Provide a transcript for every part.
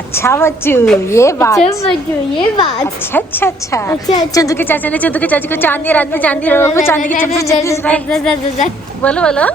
अच्छा बच्चू ये बात। अच्छा चंदू के चाचा ने चंदू के चाची को चांदी रात में चांदी के चमचे बोलो बोलो।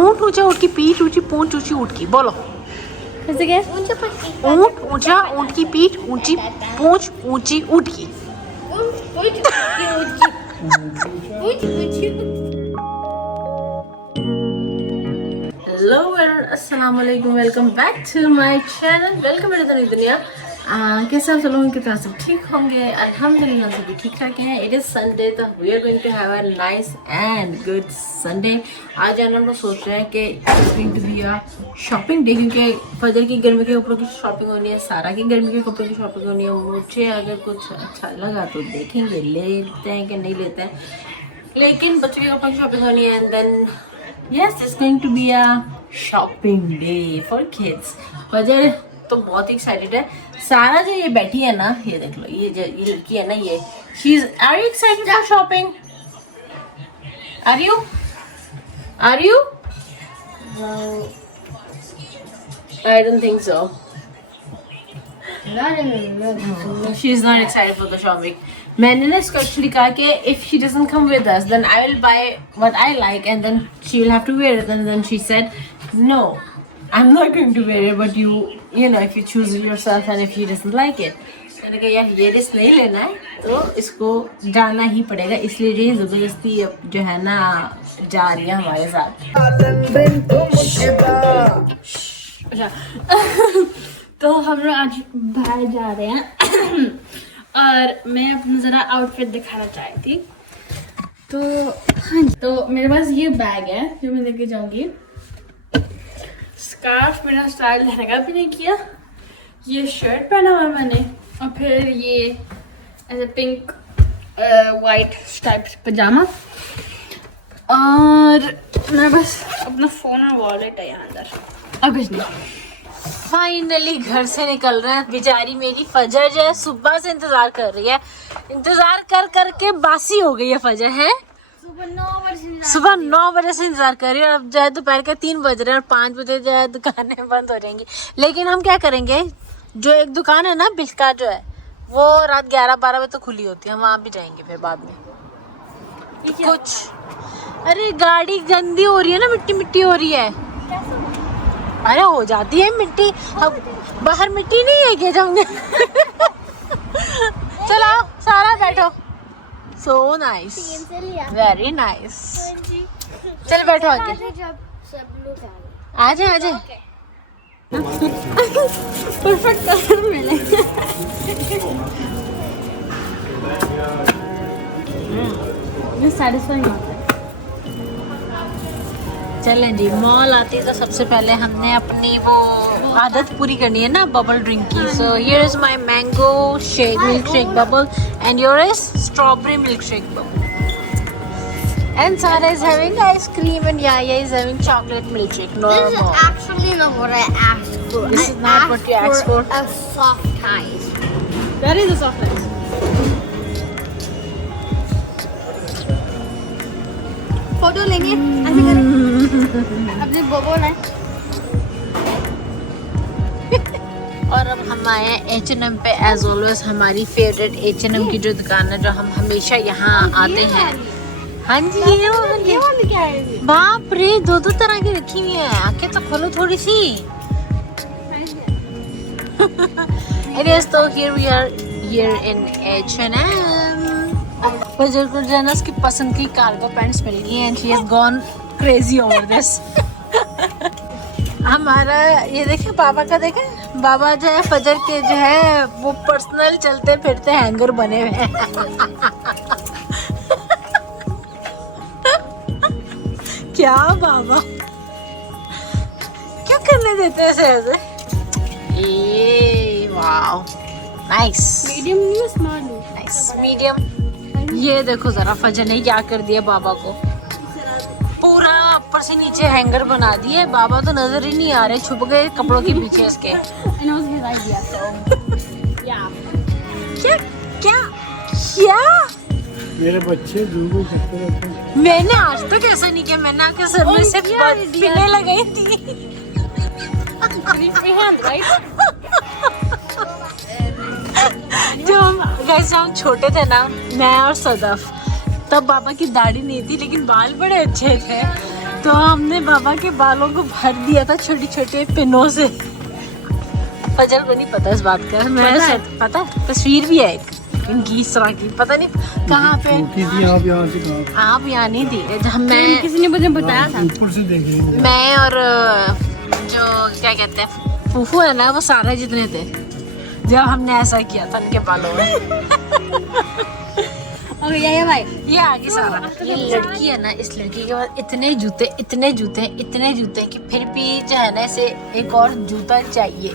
ऊँट ऊंचा ऊँट की पीठ ऊंची पूंछ ऊंची ऊँट की बोलो। ऊँट ऊंचा ऊँट की पीठ ऊंची पूंछ ऊंची ऊँट की। हेलो अस्सलाम वालेकुम, welcome back to my channel. Welcome मेरे दुनिया। कैसे आप सब लोगों की तरह सब ठीक होंगे? अल्हम्दुलिल्लाह सभी ठीक ठाक हैं। इट इज़ संडे, तो we are going to have a nice and good Sunday. आज हम लोग सोच रहे हैं कि it's going to be a shopping day, क्योंकि फजर की गर्मी के कपड़ों की शॉपिंग होनी है, सारा की गर्मी के कपड़ों की शॉपिंग होनी है। मुझे अगर कुछ अच्छा लगा तो देखेंगे लेते हैं कि नहीं लेते हैं, लेकिन बच्चों के कपड़ों की शॉपिंग होनी है। And then yes, it's going to be a shopping day for kids। फजर तो बहुत ही एक्साइटेड है। सारा जो ये बैठी है ना, ये देख लो, ये लड़की है ना, ये are you excited for shopping? Are you? I don't think so. She is not excited for the shopping. मैंने ना इसको एक्चुअली कहा कि if she doesn't come with us then I will buy what I like and then she will have to wear it, and then she said no, I'm not going to wear it, but you know if you choose yourself and if she doesn't like it। मैंने कहा यार ये risk नहीं लेना है तो इसको जाना ही पड़ेगा, इसलिए ये जबरदस्ती अब जो है ना जा रही है हमारे साथ। तो हम लोग आज बाहर जा रहे हैं और मैं अपना ज़रा आउटफिट दिखाना चाहती थी। तो हाँ जी, तो मेरे पास ये बैग है जो मैं लेके जाऊंगी। स्कार्फ मेरा स्टाइल लहंगा भी नहीं किया, ये शर्ट पहना हुआ मैंने, और फिर ये ऐसे पिंक वाइट टाइप पजामा, और मेरे पास अपना फ़ोन और वॉलेट है यहाँ अंदर, और कुछ नहीं। फाइनली घर से निकल रहे हैं। बेचारी मेरी फजर जो है सुबह से इंतजार कर रही है, इंतजार कर करके बासी हो गई है फजर है। सुबह 9 बजे से इंतजार कर रही है, अब जो है दोपहर के 3 बज रहे हैं और 5 बजे जो है दुकानें बंद हो जाएंगी। लेकिन हम क्या करेंगे, जो एक दुकान है ना बिस्का जो है वो रात 11-12 बजे तो खुली होती है, हम वहाँ भी जाएंगे फिर बाद में। तो कुछ अरे गाड़ी गंदी हो रही है ना, मिट्टी मिट्टी हो रही है। अरे हो जाती है मिट्टी, अब बाहर मिट्टी नहीं है, क्या जाऊंगे। चलो सारा बैठो। So nice, very nice. चल बैठो आगे, आ जाए। परफेक्ट कलर मिले। ये सैटिस्फाइंग होता है। चलें जी, मॉल आती है तो सबसे पहले हमने अपनी वो आदत पूरी करनी है ना बबल ड्रिंक की। So here is my mango shake, milk shake bubble, and your is strawberry milk shake bubble, and Sara is having ice cream and Yaya is having chocolate milkshake. This is actually not what I asked for. This is not what you asked for. A soft ice. That is a soft ice. Photo लेंगे ऐसे करें अपने बोबो ना। और अब हम आए हैं H&M पे, एज ऑलवेज हमारी फेवरेट H&M की जो दुकान है, जो हम हमेशा यहाँ आते हैं। हाँ जी, ये वाली क्या है? बाप रे, 2 तरह की रखी हुई है, आंखें तो खोलो थोड़ी सी। Anyways, तो here we are here in H&M। फजर को जो है ना उसकी पसंद की कार्गो पैंट्स मिल गई हैं, she has gone crazy over this। हमारा ये देखे, बाबा का देखे, बाबा जो है फजर के जो है वो पर्सनल चलते फिरते हैंगर बने हुए हैं। क्या बाबा क्या करने देते हैं ऐसे? ये वाओ, नाइस मीडियम नहीं, स्मॉल नहीं, नाइस मीडियम। ये देखो जरा फजर ने क्या कर दिया, बाबा को पूरा ऊपर से नीचे हैंगर बना दिए। बाबा तो नजर ही नहीं आ रहे, छुप गए कपड़ों के पीछे इसके। क्या क्या क्या मेरे बच्चे दूर करते रहते हैं। मैंने आज तक ऐसा नहीं किया, मैंने आके सर में से पिने लगाई थी। गाइस जब हम छोटे थे ना, मैं और सदफ, तब बाबा की दाढ़ी नहीं थी लेकिन बाल बड़े अच्छे थे, तो हमने बाबा के बालों को भर दिया था छोटी छोटे पिनों से। फजल को नहीं पता इस बात का, मैं पता है, तस्वीर भी है एक इनकी इस तरह की, पता नहीं कहाँ पे। आप यहाँ नहीं दी जहाँ मैं, किसी ने मुझे बताया था। ऊपर से देखेंगे। मैं और जो क्या कहते हैं फूफू है ना, वो सारे जितने थे जब हमने ऐसा किया था उनके बालों में। और ये भाई ये आगे सारा, ये लड़की है ना, इस लड़की के पास इतने जूते इतने जूते इतने जूते कि फिर भी जो है ना इसे एक और जूता चाहिए।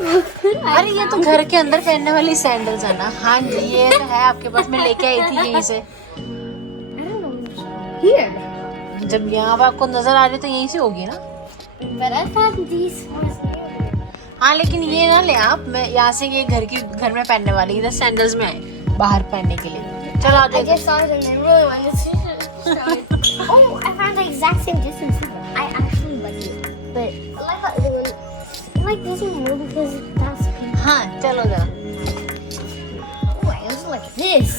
अरे ये तो घर के अंदर पहनने वाली सैंडल्स है ना। हाँ जी ये तो है आपके पास, मैं लेके आई थी यहीं से। जब यहाँ पर आपको नजर आ रही तो यहीं से होगी ना। हाँ लेकिन ये ना ले आप, मैं यहाँ से ये घर में पहनने वाली, इधर सैंडल्स में आए बाहर पहनने के लिए। चलो आ I just saw it and I really wanted to show it. Oh, I found the exact same distance. I actually like it, but I like the other one. I like this one more because that's pink. हाँ चलो जरा। Oh, I also like this.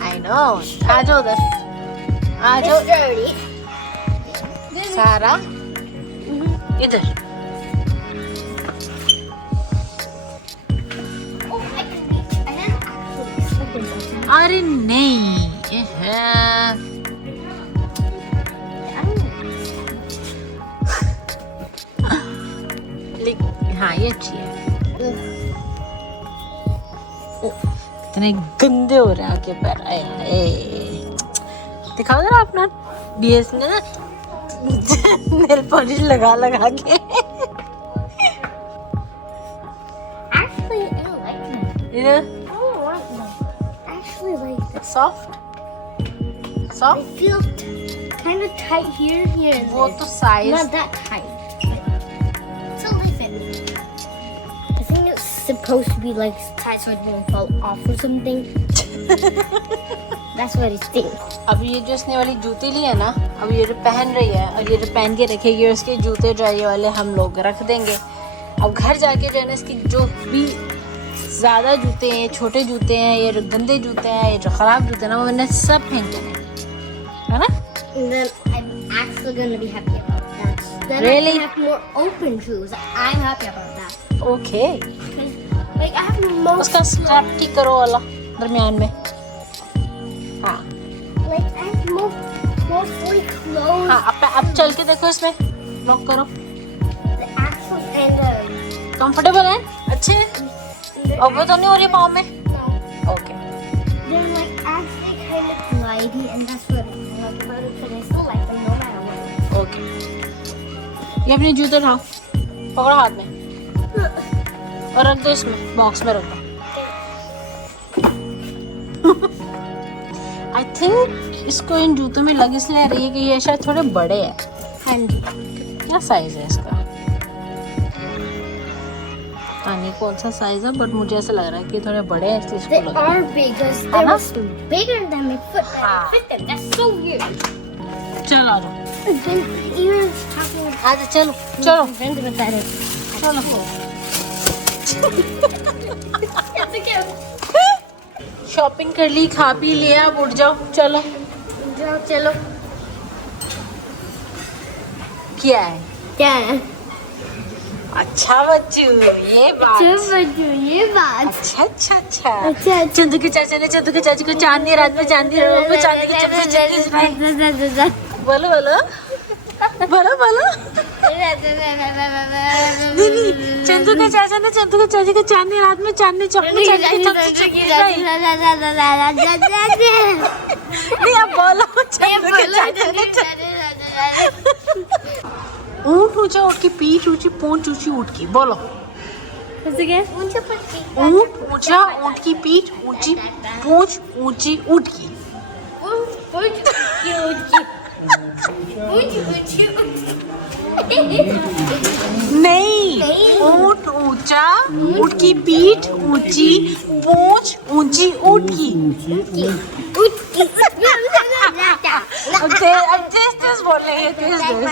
I know, आ जाओ उधर, आ जाओ It's dirty. सारा इधर। Oh, I can reach. I didn't actually expect it. अरे नहीं ये है। हाँ ये अच्छी है। इतने गंदे हो रहे हैं आपके पैर। दिखाओ जरा अपना बीएस ने ना नेल पॉलिश लगा के। Actually, I don't like them. ये I don't want them. I actually like them. Soft They soft, feel kind of tight here, here, and वो there. तो size Not that tight. So they fit. I think it's supposed to be like tight so it won't fall off or something. That's what it's thinking. अब ये जो इसने वाली जूती ली है ना, अब ये जो पहन रही है और ये जो पहन के रखेगी और इसके जूते जो है ये वाले हम लोग रख देंगे। अब घर जाके जो है ना इसकी जो भी ज़्यादा जूते हैं, छोटे जूते हैं, ये जो गंदे जूते हैं, ये जो ख़राब जूते हैं ना, वो मैंने सब फेंक देने है ना। And then I'm actually gonna be happy about that. Then Really? I have more open shoes. I'm happy about that. Okay, 'Cause, like I have most उसका स्ट्रैप ठीक करो वाला दरमियान में। हाँ like I have mostly clothes. हाँ, अब चल के देखो इसमें, लॉक करो। The actual and कंफर्टेबल है, अच्छे हैं, the और वो तो नहीं हो रही पाँव में। no. Okay They're like actually kind of glidey, and that's what I like about it. Because I still like them no matter what. Okay, ये अपने जूते उठाओ, पकड़ो हाथ में और रख दो इसमें, बॉक्स में रख दो। आई थिंक इसको इन जूतों में लग इसलिए रही है कि ये शायद थोड़े बड़े हैं। हाँ जी। क्या साइज है इसका? पता नहीं कौन सा साइज है, बट मुझे ऐसा लग रहा है कि थोड़े बड़े हैं इसलिए इसको They लग रहा है। are big, because they Uh-huh. must be bigger than my foot. That fit them. That's so weird. चलो आ जाओ, And then even talking about आ जाओ, चलो चलो friends with that is. चलो। शॉपिंग कर ली, खा पी लिया, अब उठ जाओ, चलो। चलो। क्या है? क्या है? अच्छा बच्चू, ये बात। ये बात। अच्छा अच्छा अच्छा। अच्छा। चंदू के चाचा ने चंदू के चाची को चांदनी रात में चांदनी रात में चांदी की चमची सुनाई। बोलो बोलो बोलो बोलो। नहीं, चंदू के चाचा ने चंदू के चाची को चांदनी रात में चांदनी चमची चांदी की चमची सुनाई। नहीं अब बोलो, चंदू के चाचा ने ऊँट ऊंचा, ऊँट की पीठ ऊंची, पूंछ ऊंची ऊँट की। बोलो ऊँट ऊंचा, ऊँट की पीठ ऊंची, पूंछ ऊंची ऊँट की। नहीं, ऊँट ऊंचा, ऊँट की पीठ ऊंची, पूंछ ऊंची ऊँट की। अब तेज तेज बोल रही है, तेज तेज।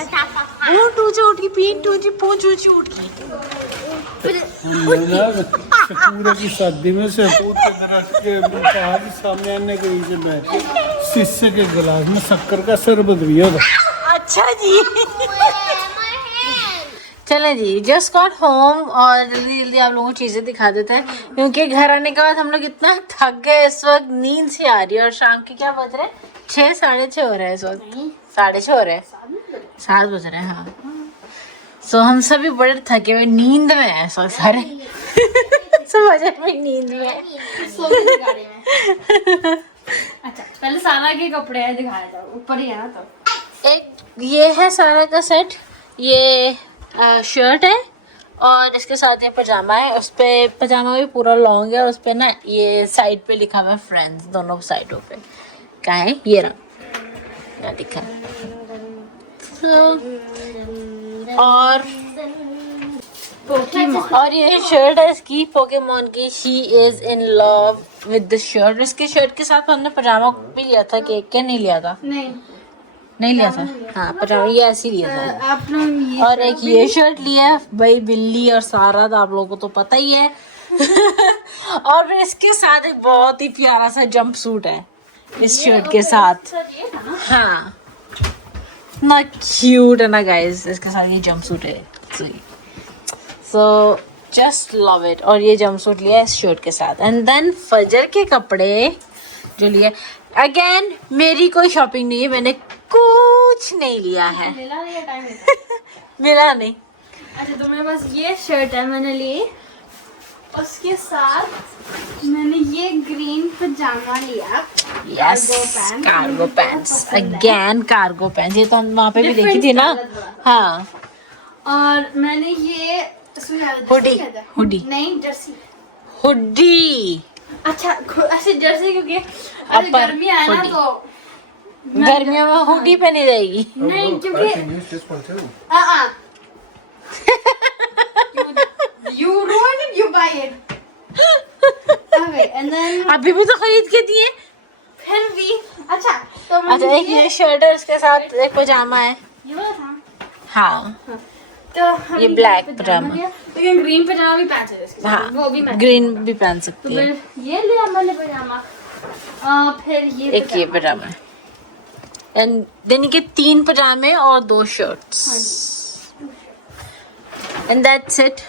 ऊँट ऊंचा, ऊँट की पीठ ऊंची, पूंछ ऊंची ऊँट की। पूरे की सर्दी में सहतूत के दरख्त के पहाड़ के सामने आने के नीचे बैठ के शीशे के गिलास में शक्कर का शरबत भी होता। अच्छा जी, चले जी, जस्ट गॉट होम और जल्दी जल्दी आप लोगों को चीजें दिखा देते हैं क्योंकि घर आने के बाद हम लोग इतना थक गए, इस वक्त नींद से आ रही है और शाम के क्या बज रहे हैं, 6 साढ़े 6 हो रहे हैं इस वक्त, 6:30 हो रहे हैं, 7 बज रहे हैं। हाँ, सो हम सभी बड़े थके हुए नींद में हैं इस वक्त सारे। समझ में नींद में है। अच्छा पहले सारा के कपड़े है दिखाया जाओ, ऊपर ही है ना। तो एक ये है सारा का सेट, ये शर्ट है और इसके साथ ये पजामा है, उस पे पजामा भी पूरा लॉन्ग है और उस पे ना ये साइड पे लिखा हुआ है फ्रेंड्स, दोनों साइडों पे क्या है ये रंग क्या दिखा है। और ये शर्ट है इसकी पोकेमोन की, she is in love with this shirt. इसके शर्ट के साथ हमने पजामा भी लिया था, केक के नहीं लिया था, नहीं लिया था। हाँ पजामा ये ऐसे ही लिया था। आप लोग और एक ये शर्ट लिया है भाई, बिल्ली और सारा तो आप लोगों को तो पता ही है। और फिर इसके साथ एक बहुत ही प्यारा सा जंप सूट है इस शर्ट के साथ। हाँ ना क्यूट है ना गाइस, इसके साथ ये जंप सूट है, सो जस्ट लव इट। और ये जंप सूट लिया इस शर्ट के साथ। एंड देन फजर के कपड़े जो लिए, अगेन मेरी कोई शॉपिंग नहीं है, मैंने कुछ नहीं लिया है। मिला नहीं। अच्छा तो मेरे पास ये शर्ट है मैंने ली, उसके साथ मैंने ये ग्रीन पजामा लिया। Yes cargo pants, again cargo pants, ये तो हम वहाँ पे भी देखी थी ना। हाँ और मैंने ये हुडी, हुडी नहीं जर्सी, हुडी। अच्छा ऐसे जर्सी क्योंकि अरे गर्मी है ना हुडी। तो गर्मियों में हुडी पहनी रहेगी। नहीं क्योंकि you ruin it, you buy it. Okay, and then अभी भी तो खरीद के दिए। फिर भी अच्छा तो अच्छा एक ये शर्ट है, उसके साथ एक पजामा है। ये वाला था। हाँ तो हम ये ब्लैक पजामा, लेकिन ग्रीन पजामा भी पहन सकते हैं, हाँ वो भी मैं ग्रीन भी पहन तो सकती है। फिर ये लिया मैंने पजामा, फिर ये एक ये पजामा एंड देन के 3 पजामे और 2 शर्ट्स एंड दैट्स इट।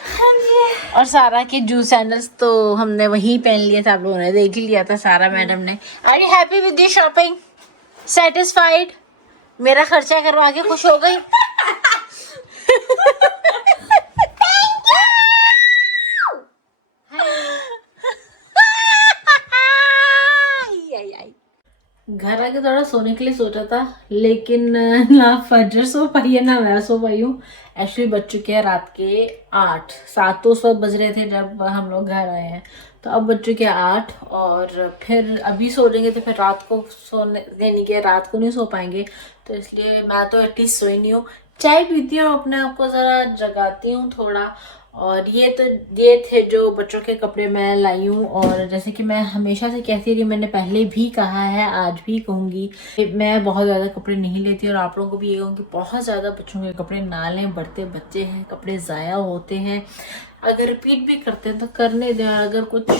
और सारा के जू सैंडल्स तो हमने वहीं पहन लिए थे, आप लोगों ने देख ही लिया था। सारा मैडम ने, are you happy with your shopping, satisfied, मेरा खर्चा करवा के खुश हो गई। घर आके थोड़ा सोने के लिए सोचा था, लेकिन ना फजर सो पाई है ना मैं सो पाई हूँ। एक्चुअली बज चुके हैं रात के 8, 7 तो उस वक्त बज रहे थे जब हम लोग घर आए हैं, तो अब बज चुके हैं 8 और फिर अभी सो जाएंगे तो फिर रात को सोने यानी कि रात को नहीं सो पाएंगे, तो इसलिए मैं तो एटलीस्ट सोई नहीं हूँ। चाय पीती हूँ, अपने आप को ज़रा जगाती हूँ थोड़ा। और ये थे जो बच्चों के कपड़े मैं लाई हूँ। और जैसे कि मैं हमेशा से कहती रही, मैंने पहले भी कहा है, आज भी कहूँगी, मैं बहुत ज़्यादा कपड़े नहीं लेती और आप लोगों को भी ये कहूँगी बहुत ज़्यादा बच्चों के कपड़े ना लें। बढ़ते बच्चे हैं, कपड़े ज़ाया होते हैं, अगर रिपीट भी करते हैं तो करने दें। अगर कुछ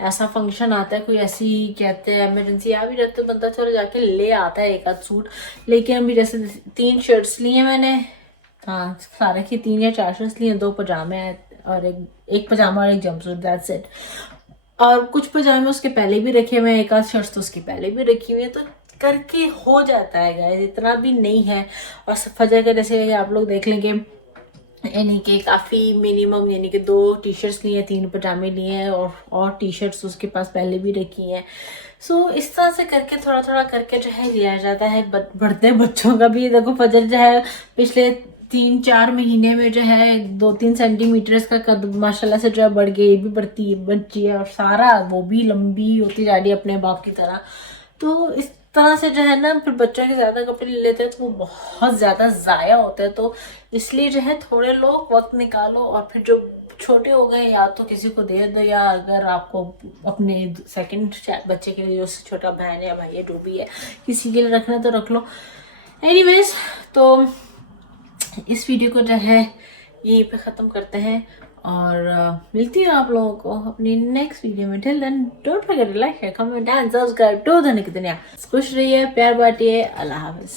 ऐसा फंक्शन आता है, कोई ऐसी कहते हैं इमरजेंसी आ भी जाती है, बंदा चलो जाके ले आता है एक आध सूट। लेकिन अभी जैसे 3 शर्ट्स लिए मैंने, हाँ सारे की 3 या 4 शर्ट्स लिए, 2 पजामे और एक पजामा और एक जंपसूट, दैट्स इट। और कुछ पजामे उसके पहले भी रखे हुए हैं, एक आध शर्ट्स तो उसकी पहले भी रखी हुई है, तो करके हो जाता है गाइस, इतना भी नहीं है। और फजर के जैसे आप लोग देख लेंगे, यानी कि काफ़ी मिनिमम, यानी कि 2 टी-शर्ट्स लिए, 3 पजामे लिए हैं और टी-शर्ट्स उसके पास पहले भी रखी हैं। सो इस तरह से करके थोड़ा थोड़ा करके जो है लिया जाता है। बढ़ते बच्चों का भी देखो, फजर जो है पिछले 3-4 महीने में जो है 2-3 सेंटीमीटर का कद माशाल्लाह से जो है बढ़ गई, ये भी बच्ची है और सारा वो भी लंबी होती जा रही है अपने बाप की तरह। तो इस तरह से जो है ना, फिर बच्चों के ज़्यादा कपड़े ले लेते हैं तो वो बहुत ज़्यादा ज़ाया होता है। तो इसलिए जो है थोड़े लोग वक्त निकालो और फिर जो छोटे हो गए या तो किसी को दे दो, या अगर आपको अपने सेकंड बच्चे के लिए, जो छोटा बहन या भाई है जो भी है, किसी के लिए रखना तो रख लो। एनीवेज, तो इस वीडियो को जो है यहीं पे ख़त्म करते हैं और मिलती हूँ आप लोगों को अपनी नेक्स्ट वीडियो में। Till then don't forget to like share comment and subscribe to the निक दुनिया। खुश रहिए, प्यार बांटिए। अल्लाह हाफिज।